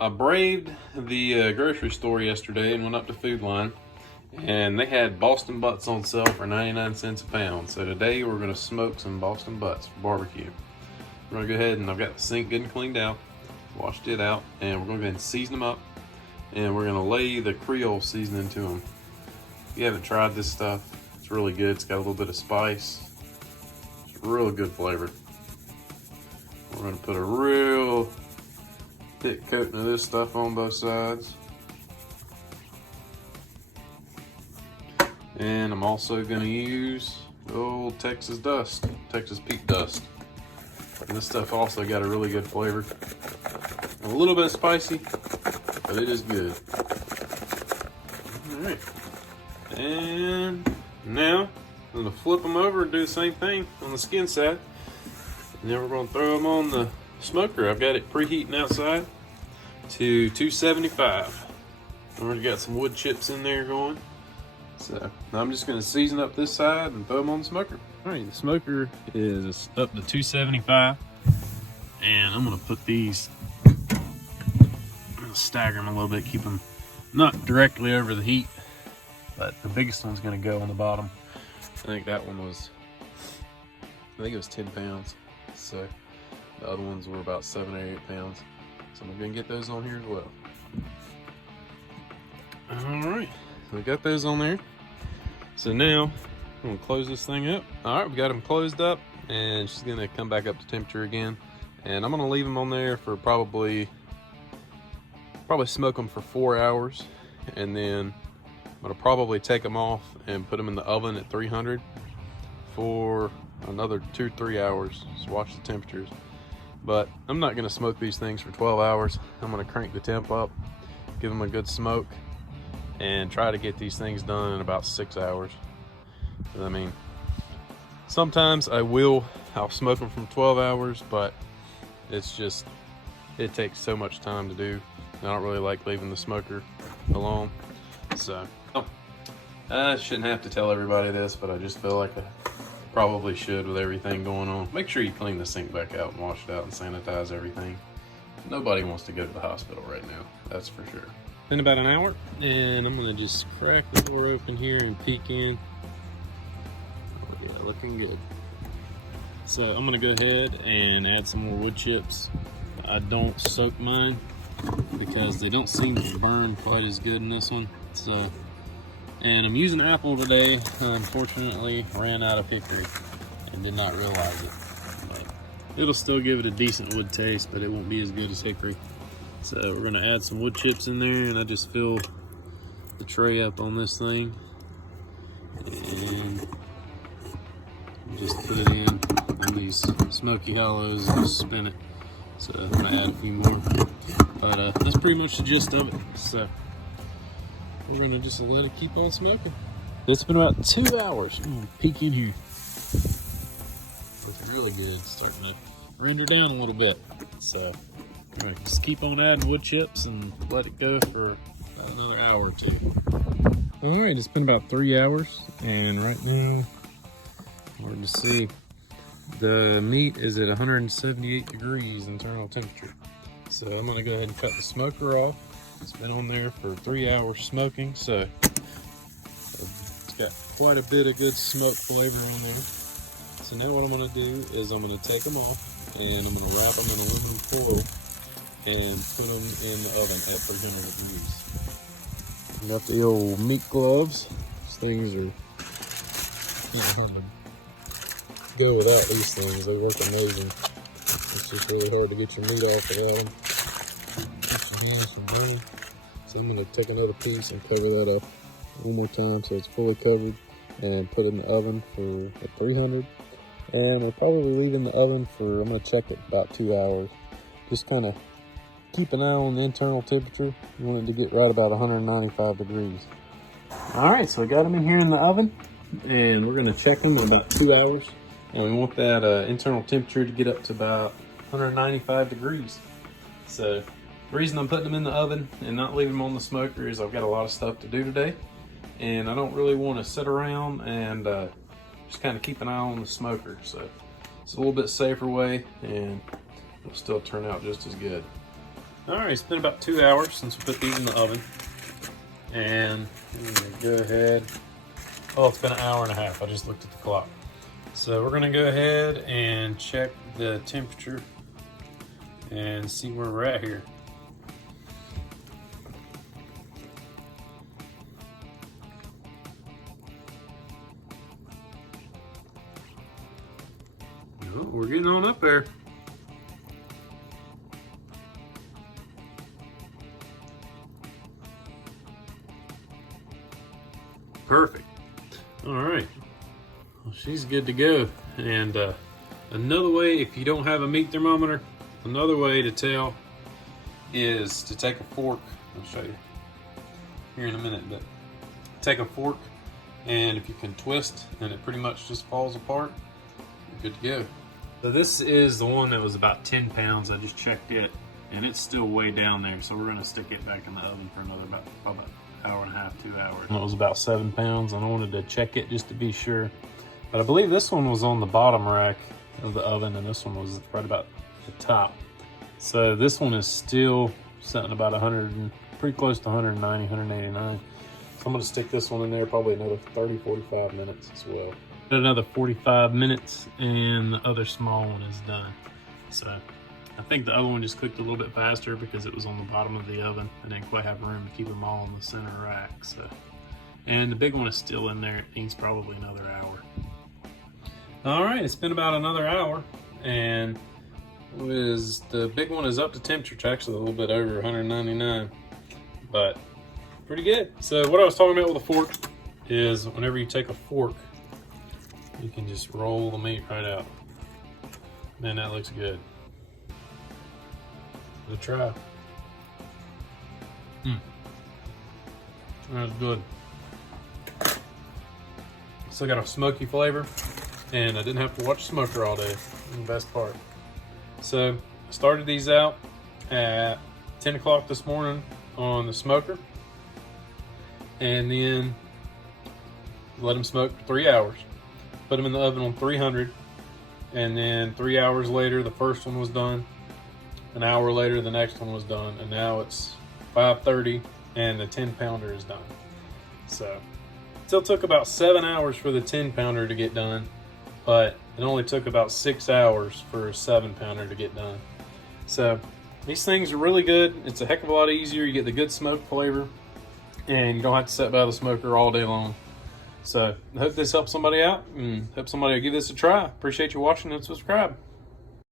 I braved the grocery store yesterday and went up to Food Line, and they had Boston butts on sale for 99 cents a pound. So today we're gonna smoke some Boston butts for barbecue. We're gonna go ahead and I've got the sink good and cleaned out, washed it out, and we're gonna go ahead and season them up, and we're gonna lay the Creole seasoning to them. If you haven't tried this stuff, it's really good. It's got a little bit of spice. It's really good flavor. We're gonna put a real thick coating of this stuff on both sides. And I'm also gonna use old Texas dust, Texas peat dust. And this stuff also got a really good flavor. A little bit spicy, but it is good. All right. And now I'm gonna flip them over and do the same thing on the skin side. And then we're gonna throw them on the smoker. I've got it preheating outside to 275. I already got some wood chips in there going. So I'm just gonna season up this side and throw them on the smoker. All right, the smoker is up to 275. And I'm gonna put these, I'm gonna stagger them a little bit, keep them not directly over the heat, but the biggest one's gonna go on the bottom. I think that one was, I think it was 10 pounds. So the other ones were about 7 or 8 pounds. So I'm gonna get those on here as well. All right, we got those on there. So now I'm gonna close this thing up. All right, we got them closed up, and she's gonna come back up to temperature again. And I'm gonna leave them on there for probably smoke them for 4 hours, and then I'm gonna probably take them off and put them in the oven at 300 for another 2-3 hours. Just watch the temperatures. But I'm not gonna smoke these things for 12 hours. I'm gonna crank the temp up, give them a good smoke, and try to get these things done in about 6 hours. I mean, sometimes I'll smoke them from 12 hours, but it's just, it takes so much time to do. I don't really like leaving the smoker alone. So, I shouldn't have to tell everybody this, but I just feel like I probably should with everything going on. Make sure you clean the sink back out and wash it out and sanitize everything. Nobody wants to go to the hospital right now, that's for sure. Been about an hour, and I'm gonna just crack the door open here and peek in. Oh yeah, looking good. So I'm gonna go ahead and add some more wood chips. I don't soak mine because they don't seem to burn quite as good in this one. So, and I'm using apple today. Unfortunately, ran out of hickory and did not realize it. But it'll still give it a decent wood taste, but it won't be as good as hickory. So we're gonna add some wood chips in there, and I just fill the tray up on this thing and just put it in on these smoky hollows and just spin it. So I'm gonna add a few more, but that's pretty much the gist of it. So we're gonna just let it keep on smoking. It's been about 2 hours. I'm gonna peek in here. Looking really good. It's starting to render down a little bit. So I'm gonna just keep on adding wood chips and let it go for about another hour or two. All right, it's been about 3 hours, and right now we're gonna see the meat is at 178 degrees internal temperature. So I'm gonna go ahead and cut the smoker off. It's been on there for 3 hours smoking, so it's got quite a bit of good smoke flavor on there. So now what I'm gonna do is I'm gonna take them off, and I'm gonna wrap them in aluminum foil and put them in the oven at 300 degrees. Got the old meat gloves. These things are kind of hard to go without these things. They work amazing. It's just really hard to get your meat off without them. Keeps your hands from burning. So I'm going to take another piece and cover that up one more time so it's fully covered, and put it in the oven for at 300. And I'll probably leave in the oven for, I'm going to check it, about 2 hours. Just kind of keep an eye on the internal temperature. You want it to get right about 195 degrees. All right, so I got them in here in the oven, and we're going to check them in about 2 hours. And we want that internal temperature to get up to about 195 degrees. So the reason I'm putting them in the oven and not leaving them on the smoker is I've got a lot of stuff to do today, and I don't really want to sit around and just kind of keep an eye on the smoker. So it's a little bit safer way, and it'll still turn out just as good. All right, it's been about 2 hours since we put these in the oven. And I'm gonna go ahead. Oh, it's been an hour and a half. I just looked at the clock. So we're gonna go ahead and check the temperature and see where we're at here. Oh, we're getting on up there. Perfect. All right. Well, she's good to go. And another way, if you don't have a meat thermometer, another way to tell is to take a fork. I'll show you here in a minute, but take a fork, and if you can twist and it pretty much just falls apart, you're good to go. So this is the one that was about 10 pounds. I just checked it, and it's still way down there. So we're gonna stick it back in the oven for another about hour and a half, 2 hours. And it was about 7 pounds, and I wanted to check it just to be sure. But I believe this one was on the bottom rack of the oven, and this one was right about the top. So this one is still sitting about 100, pretty close to 190, 189. So I'm gonna stick this one in there probably another 30, 45 minutes as well. Another 45 minutes, and the other small one is done. So I think the other one just cooked a little bit faster because it was on the bottom of the oven and didn't quite have room to keep them all in the center rack. So, and the big one is still in there. It needs probably another hour. All right, it's been about another hour, and the big one is up to temperature. It's actually a little bit over 199, but pretty good. So what I was talking about with a fork is whenever you take a fork, you can just roll the meat right out. Man, that looks good. To try. That's good. Still got a smoky flavor, and I didn't have to watch the smoker all day. That's the best part. So I started these out at 10 o'clock this morning on the smoker, and then let them smoke for 3 hours. Put them in the oven on 300, and then 3 hours later the first one was done. An hour later the next one was done, and now it's 5:30 and the 10 pounder is done. So it still took about 7 hours for the 10 pounder to get done, but it only took about 6 hours for a 7 pounder to get done. So these things are really good. It's a heck of a lot easier. You get the good smoke flavor, and you don't have to sit by the smoker all day long. So I hope this helps somebody out, and hope somebody will give this a try. Appreciate you watching and subscribe.